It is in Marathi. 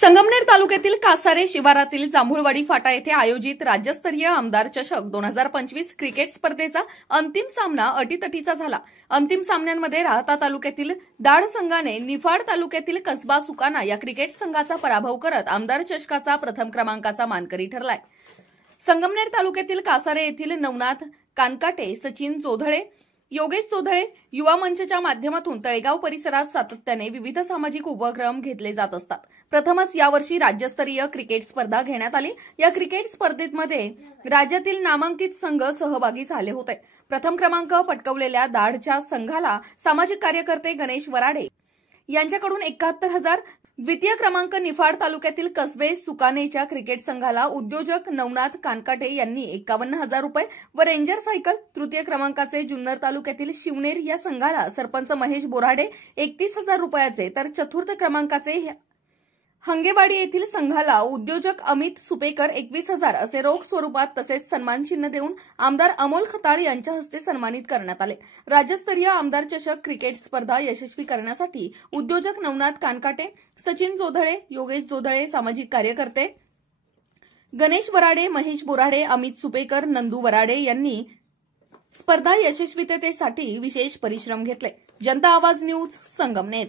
संगमनेर तालुक्यातील कासारे शिवारातील जांभुळवाडी फाटा येथे आयोजित राज्यस्तरीय आमदार चषक 2025 क्रिकेट स्पर्धेचा अंतिम सामना अटीतटीचा झाला। अंतिम सामन्यांमध्ये राहता तालुक्यातील दाड संघाने निफाड तालुक्यातील कसबा सुकाना या क्रिकेट संघाचा पराभव करत आमदार चषकाचा प्रथम क्रमांकाचा मानकरी ठरलाय। संगमनेर तालुक्यातील कासारे येथील नवनाथ कानकाटे, सचिन चोधळे, योगेश चोधळे युवा मंचच्या माध्यमातून तळेगाव परिसरात सातत्याने विविध सामाजिक उपक्रम घेतले जात असतात। प्रथमच यावर्षी राज्यस्तरीय क्रिकेट स्पर्धा घेण्यात आली। या क्रिकेट स्पर्धेमध्ये राज्यातील नामांकित संघ सहभागी झाले होते। प्रथम क्रमांक पटकावलेल्या दाडच्या संघाला सामाजिक कार्यकर्ते गणेश वराडे यांच्याकडून 71,000, द्वितीय क्रमांक निफाड तालुक्यातील कसबे सुकानेच्या क्रिकेट संघाला उद्योजक नवनाथ कानकाटे यांनी 51,000 रुपये व रेंजर सायकल, तृतीय क्रमांकाचे जुन्नर तालुक्यातील शिवनेर या संघाला सरपंच महेश बोराडे 31,000 रुपयाचे, तर चतुर्थ क्रमांकाचे हंगेवाडी येथील संघाला उद्योजक अमित सुपेकर 21,000 असे रोख स्वरूपात तसेच सन्मान चिन्ह देऊन आमदार अमोल खताळ यांच्या हस्ते सन्मानित करण्यात आले। राज्यस्तरीय आमदार चषक क्रिकेट स्पर्धा यशस्वी करण्यासाठी उद्योजक नवनाथ कानकाटे, सचिन चोधळे, योगेश चोधळे, सामाजिक कार्यकर्ते गणेश वराडे, महेश बोराडे, अमित सुपेकर, नंदू वराडे यांनी स्पर्धा यशस्वीतेसाठी विशेष परिश्रम घेतले। जनता आवाज न्यूज, संगमनेर।